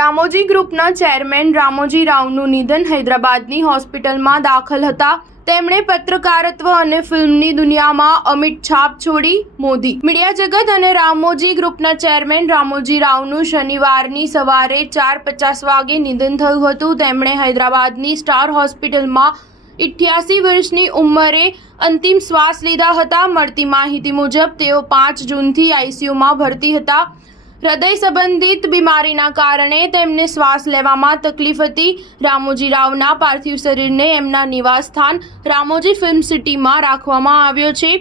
રામોજી ગ્રુપના ચેરમેન રામોજી રાવનું નિધન। હૈદરાબાદની હોસ્પિટલમાં દાખલ હતા। તેમણે પત્રકારત્વ અને ફિલ્મની દુનિયામાં અમિટ છાપ છોડી। મોદી મીડિયા જગત અને રામોજી ગ્રુપના ચેરમેન રામોજી રાવનું શનિવારની સવારે 4:50 વાગે નિધન થયું હતું। તેમણે હૈદરાબાદની સ્ટાર હોસ્પિટલમાં 88 વર્ષની ઉંમરે અંતિમ શ્વાસ લીધા હતા। મળતી માહિતી મુજબ તેઓ 5 જૂનથી આઈસીયુમાં ભરતી હતા। હૃદય સંબંધિત બીમારીના કારણે તેમને શ્વાસ લેવામાં તકલીફ હતી। રામોજી રાવના પાર્થિવ શરીરને એમના નિવાસસ્થાન રામોજી ફિલ્મ સિટીમાં રાખવામાં આવ્યો છે।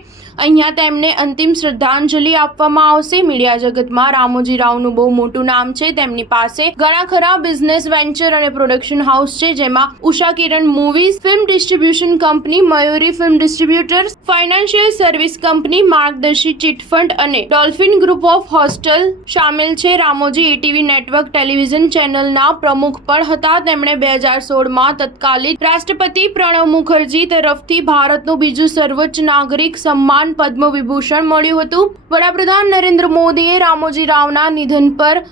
અહીંયા તેમને અંતિમ શ્રદ્ધાંજલિ આપવામાં આવશે। મીડિયા જગતમાં રામોજી રાવનું બહુ મોટું નામ છે। તેમની પાસે ઘણા ખરા બિઝનેસ વેન્ચર અને પ્રોડક્શન હાઉસ છે, જેમાં Usha Kiran movies, film distribution company, Mayuri film distributors, financial service company, Margadarsi chit fund અને ડોલ્ફિન ગ્રુપ ઓફ હોસ્ટેલ શામેલ છે। રામોજી એટીવી નેટવર્ક ટેલિવિઝન ચેનલના પ્રમુખ પણ હતા। તેમણે 2016માં તત્કાલીન રાષ્ટ્રપતિ પ્રણવ મુખર્જી તરફથી ભારતનું બીજું સર્વોચ્ચ નાગરિક સન્માન પદ્મ વિભૂષણ મળ્યું હતું। વડાપ્રધાન નરેન્દ્ર મોદીએ રામોજી રાવના નિધન પર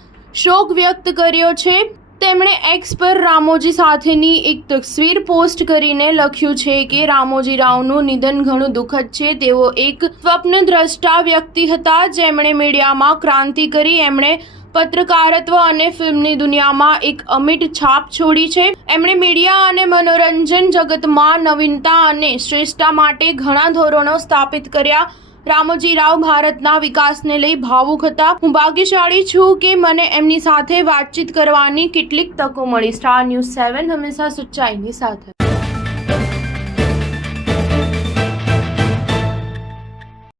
શોક વ્યક્ત કર્યો છે। તેમણે એક્સ પર રામોજી સાથેની એક તસવીર પોસ્ટ કરીને લખ્યું છે કે રામોજી રાવનું નિધન ઘણું દુઃખદ છે। તેઓ એક સ્વપ્નદ્રષ્ટા વ્યક્તિ હતા, જેમણે મીડિયામાં ક્રાંતિ કરી। એમણે પત્રકારત્વ અને ફિલ્મની દુનિયામાં એક અમિટ છાપ છોડી છે। એમણે મીડિયા અને મનોરંજન જગતમાં નવીનતા અને શ્રેષ્ઠતા માટે ઘણા ધોરણો સ્થાપિત કર્યા। રામોજી રાવ ભારતના વિકાસને લઈ ભાવુક હતા। હું ભાગ્યશાળી છું કે મને એમની સાથે વાતચીત કરવાની કેટલીક તકો મળી। સ્ટાર ન્યૂઝ 7 હંમેશા સચ્ચાઈની સાથે।